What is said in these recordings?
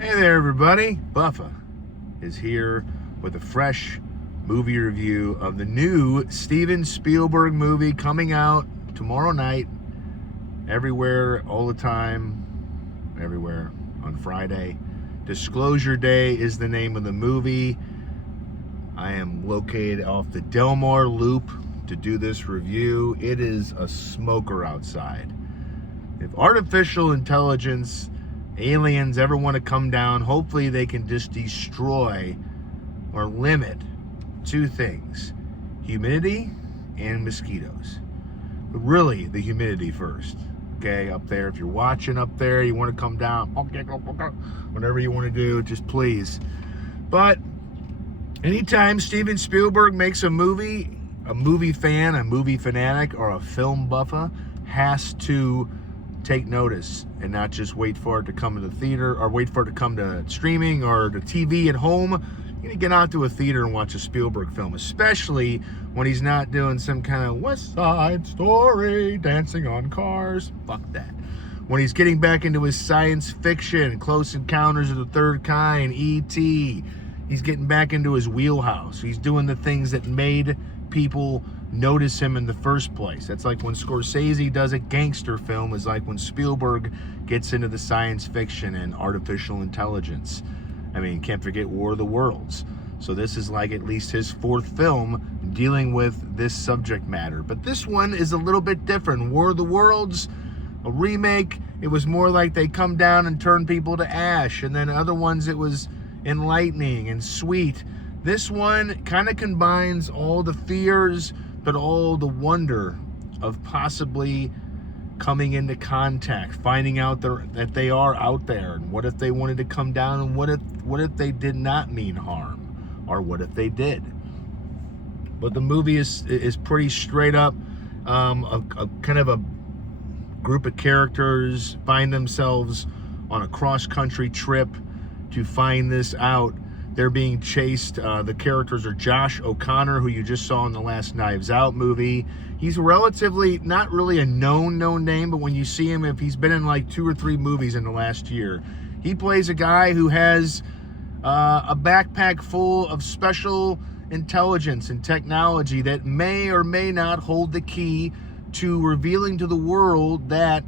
Hey there, everybody. Buffa is here with a fresh movie review of the new Steven Spielberg movie coming out tomorrow night, everywhere, all the time, everywhere on Friday. Disclosure Day is the name of the movie. I am located off the Del Mar Loop to do this review. It is a smoker outside. If artificial intelligence aliens ever want to come down, hopefully they can just destroy or limit two things: humidity and mosquitoes. But really, the humidity first. Okay, up there, if you're watching up there, you want to come down, whatever you want to do, just please. But anytime Steven Spielberg makes a movie fan, a movie fanatic, or a film buffer has to take notice and not just wait for it to come to the theater or wait for it to come to streaming or to TV at home. You're gonna get out to a theater and watch a Spielberg film, especially when he's not doing some kind of West Side Story, dancing on cars. Fuck that. When he's getting back into his science fiction, Close Encounters of the Third Kind, E.T., he's getting back into his wheelhouse. He's doing the things that made people notice him in the first place. That's like when Scorsese does a gangster film, is like when Spielberg gets into the science fiction and artificial intelligence. I mean, can't forget War of the Worlds. So this is like at least his fourth film dealing with this subject matter. But this one is a little bit different. War of the Worlds, a remake, it was more like they come down and turn people to ash. And then other ones, it was enlightening and sweet. This one kind of combines all the fears, but all the wonder of possibly coming into contact, finding out that they are out there, and what if they wanted to come down, and what if they did not mean harm, or what if they did. But the movie is pretty straight up. A kind of a group of characters find themselves on a cross-country trip to find this out. They're being chased. The characters are Josh O'Connor, who you just saw in the last Knives Out movie. He's relatively not really a known name, but when you see him, if he's been in like 2 or 3 movies in the last year, he plays a guy who has a backpack full of special intelligence and technology that may or may not hold the key to revealing to the world that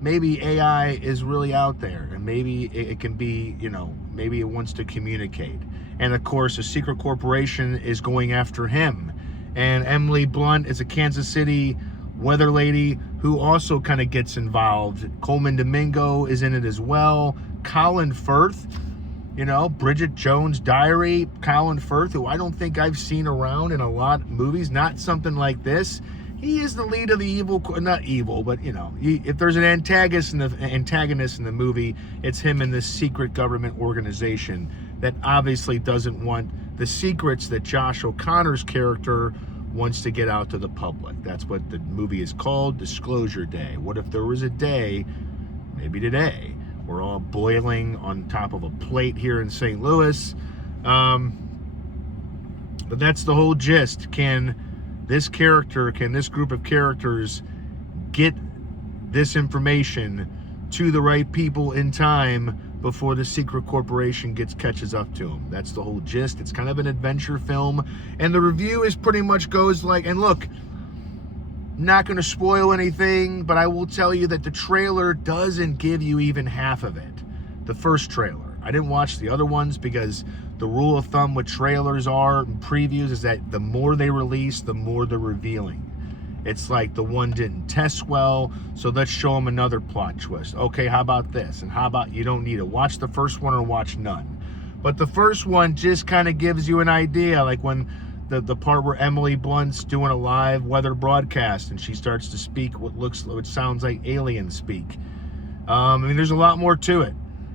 maybe AI is really out there, and maybe it can be, maybe it wants to communicate. And of course, a secret corporation is going after him. And Emily Blunt is a Kansas City weather lady who also kind of gets involved. Coleman Domingo is in it as well. Colin Firth, Bridget Jones' Diary. Colin Firth, who I don't think I've seen around in a lot of movies, not something like this. He is the lead of the not evil, but if there's an antagonist in the movie, it's him in this secret government organization that obviously doesn't want the secrets that Josh O'Connor's character wants to get out to the public. That's what the movie is called, Disclosure Day. What if there was a day, maybe today, we're all boiling on top of a plate here in St. Louis. But that's the whole gist. Can this group of characters get this information to the right people in time before the secret corporation catches up to them? That's the whole gist. It's kind of an adventure film, and the review is pretty much goes like, and look, not going to spoil anything, but I will tell you that the trailer doesn't give you even half of it. The first trailer. I didn't watch the other ones because the rule of thumb with trailers and previews is that the more they release, the more they're revealing. It's like the one didn't test well, so let's show them another plot twist. Okay, how about this? And how about you don't need to watch the first one or watch none. But the first one just kind of gives you an idea, like when the part where Emily Blunt's doing a live weather broadcast and she starts to speak what sounds like alien speak. There's a lot more to it.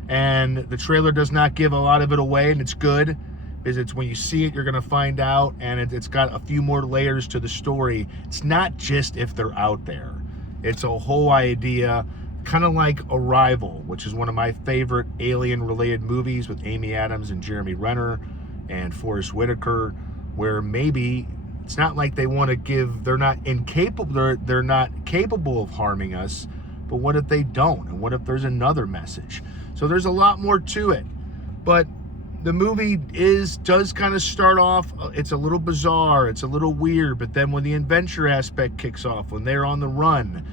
And the trailer does not give a lot of it away, and it's good, because it's when you see it, you're going to find out, and it's got a few more layers to the story. It's not just if they're out there. It's a whole idea, kind of like Arrival, which is one of my favorite alien-related movies with Amy Adams and Jeremy Renner and Forrest Whitaker, where maybe it's not like they want to they're not capable of harming us, but what if they don't? And what if there's another message? So there's a lot more to it. But the movie does kind of start off, it's a little bizarre, it's a little weird, but then when the adventure aspect kicks off, when they're on the run,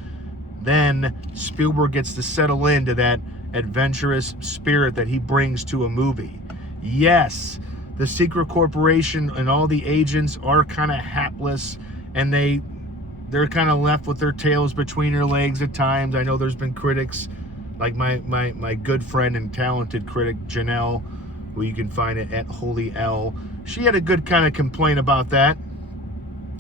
then Spielberg gets to settle into that adventurous spirit that he brings to a movie. Yes, the secret corporation and all the agents are kind of hapless, and they're kind of left with their tails between their legs at times. I know there's been critics, like my good friend and talented critic, Janelle, who you can find it at Holy L. She had a good kind of complaint about that.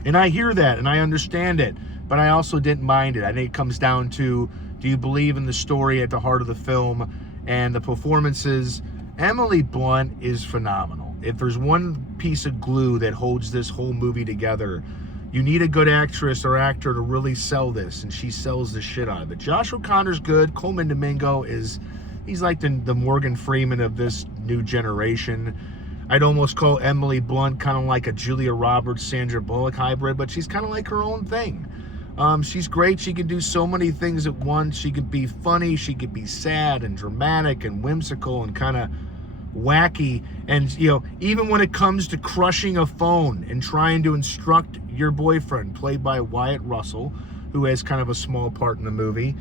And I hear that, and I understand it. But I also didn't mind it. I think it comes down to, do you believe in the story at the heart of the film and the performances? Emily Blunt is phenomenal. If there's one piece of glue that holds this whole movie together, you need a good actress or actor to really sell this, and she sells the shit out of it. Josh O'Connor's good. Coleman Domingo he's like the Morgan Freeman of this new generation. I'd almost call Emily Blunt kind of like a Julia Roberts, Sandra Bullock hybrid, but she's kind of like her own thing. She's great. She can do so many things at once. She could be funny. She could be sad and dramatic and whimsical and kind of wacky. And, even when it comes to crushing a phone and trying to instruct your boyfriend, played by Wyatt Russell, who has kind of a small part in the movie,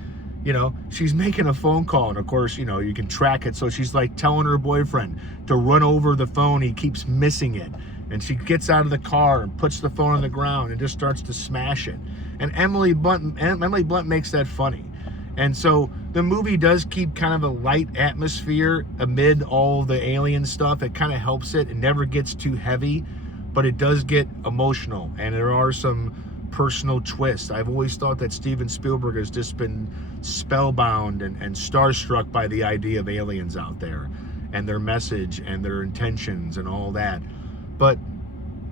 she's making a phone call. And, of course, you can track it. So she's like telling her boyfriend to run over the phone. He keeps missing it. And she gets out of the car and puts the phone on the ground and just starts to smash it. And Emily Blunt makes that funny. And so the movie does keep kind of a light atmosphere amid all the alien stuff. It kind of helps it. It never gets too heavy, but it does get emotional. And there are some personal twists. I've always thought that Steven Spielberg has just been spellbound and starstruck by the idea of aliens out there and their message and their intentions and all that. But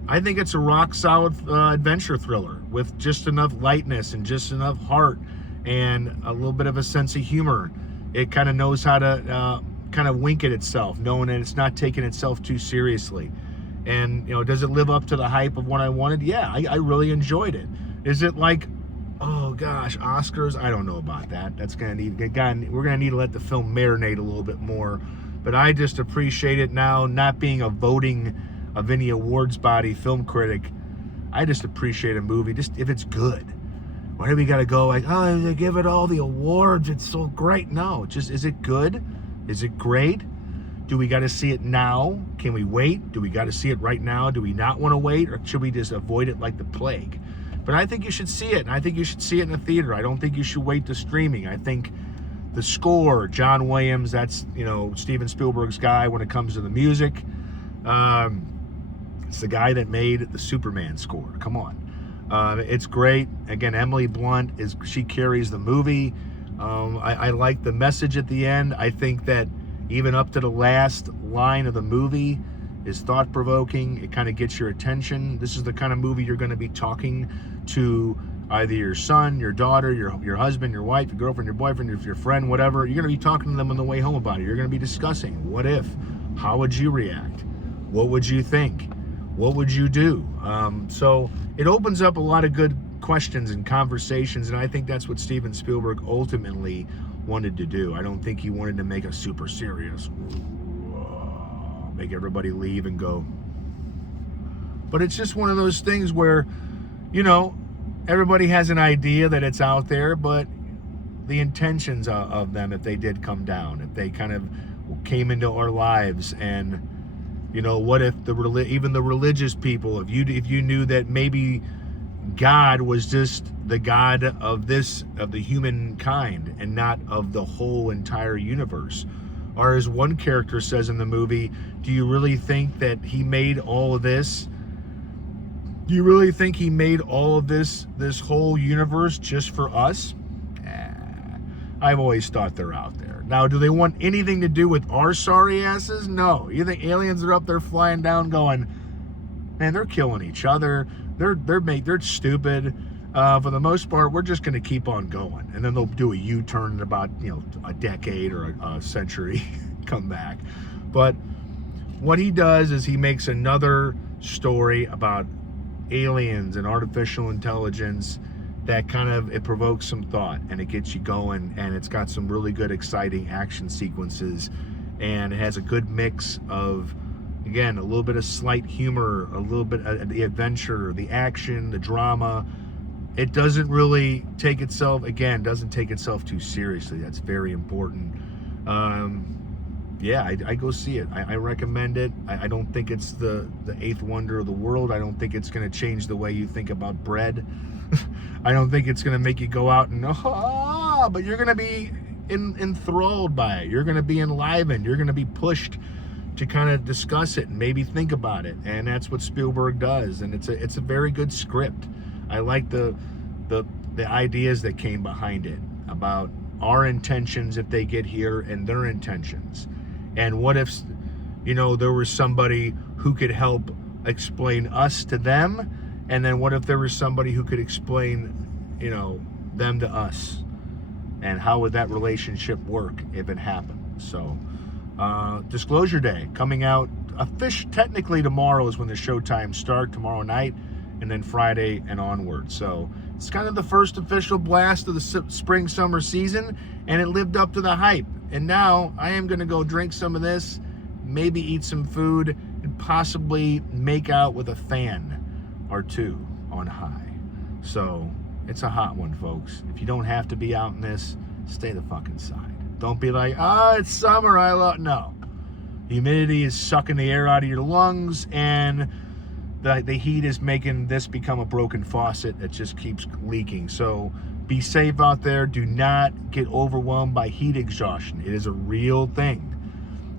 I think it's a rock solid adventure thriller with just enough lightness and just enough heart and a little bit of a sense of humor. It kind of knows how to kind of wink at itself, knowing that it's not taking itself too seriously. And, does it live up to the hype of what I wanted? Yeah, I really enjoyed it. Is it like, oh gosh, Oscars? I don't know about that. We're gonna need to let the film marinate a little bit more. But I just appreciate it now, not being a voting of any awards body film critic. I just appreciate a movie just if it's good. Why do we gotta go like, oh, they give it all the awards, it's so great? No, just, is it good? Is it great? Do we gotta see it now? Can we wait? Do we gotta see it right now? Do we not want to wait? Or should we just avoid it like the plague? But I think you should see it, and I think you should see it in a theater. I don't think you should wait to streaming. I think the score, John Williams, that's, Steven Spielberg's guy when it comes to the music. It's the guy that made the Superman score. Come on. It's great. Again, Emily Blunt, she carries the movie. I like the message at the end. I think that even up to the last line of the movie is thought-provoking. It kind of gets your attention. This is the kind of movie you're going to be talking to either your son, your daughter, your husband, your wife, your girlfriend, your boyfriend, your friend, whatever. You're going to be talking to them on the way home about it. You're going to be discussing, what if? How would you react? What would you think? What would you do? So it opens up a lot of good questions and conversations, and I think that's what Steven Spielberg ultimately wanted to do. I don't think he wanted to make a super serious, make everybody leave and go. But it's just one of those things where, everybody has an idea that it's out there, but the intentions of them, if they did come down, if they kind of came into our lives, and what if even the religious people, if you knew that maybe God was just the God of the humankind and not of the whole entire universe. Or as one character says in the movie, do you really think that he made all of this? Do you really think he made all of this whole universe just for us? I've always thought they're out there. Now, do they want anything to do with our sorry asses? No. You think aliens are up there flying down going, man, they're killing each other. They're stupid. For the most part, we're just going to keep on going. And then they'll do a U-turn in about, a decade or a century, come back. But what he does is he makes another story about aliens and artificial intelligence that kind of, it provokes some thought and it gets you going, and it's got some really good, exciting action sequences, and it has a good mix of, again, a little bit of slight humor, a little bit of the adventure, the action, the drama. It doesn't really take itself, again, doesn't take itself too seriously. That's very important. Yeah, I go see it. I recommend it. I don't think it's the eighth wonder of the world. I don't think it's going to change the way you think about bread. I don't think it's going to make you go out and, but you're going to be enthralled by it. You're going to be enlivened. You're going to be pushed to kind of discuss it and maybe think about it. And that's what Spielberg does. And it's a very good script. I like the ideas that came behind it about our intentions if they get here and their intentions. And what if, there was somebody who could help explain us to them? And then what if there was somebody who could explain, them to us? And how would that relationship work if it happened? So, Disclosure Day coming out. Technically tomorrow is when the showtimes start, tomorrow night, and then Friday and onward. So it's kind of the first official blast of the spring summer season, and it lived up to the hype. And now I am going to go drink some of this, maybe eat some food, and possibly make out with a fan or two on high. So it's a hot one, folks. If you don't have to be out in this, stay the fuck inside. Don't be like, it's summer, no. The humidity is sucking the air out of your lungs, and the heat is making this become a broken faucet that just keeps leaking. So be safe out there. Do not get overwhelmed by heat exhaustion. It is a real thing.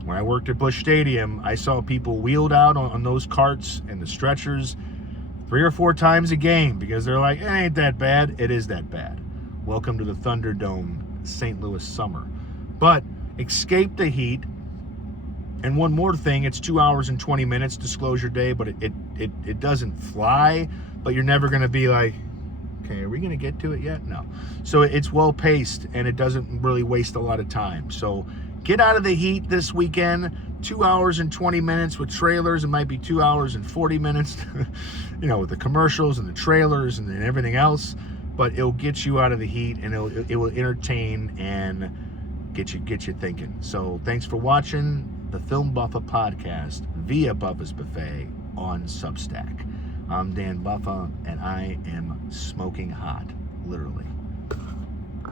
When I worked at Busch Stadium, I saw people wheeled out on those carts and the stretchers 3 or 4 times a game because they're like, it ain't that bad. It is that bad. Welcome to the Thunderdome, St. Louis summer. But escape the heat. And one more thing, it's 2 hours and 20 minutes, Disclosure Day, but it doesn't fly, but you're never going to be like, okay, are we going to get to it yet? No. So it's well paced, and it doesn't really waste a lot of time. So get out of the heat this weekend. 2 hours and 20 minutes with trailers. It might be 2 hours and 40 minutes, with the commercials and the trailers and everything else. But it'll get you out of the heat, and it will entertain and get you thinking. So thanks for watching the Film Buffa podcast via Buffa's Buffet on Substack. I'm Dan Buffa, and I am smoking hot, literally.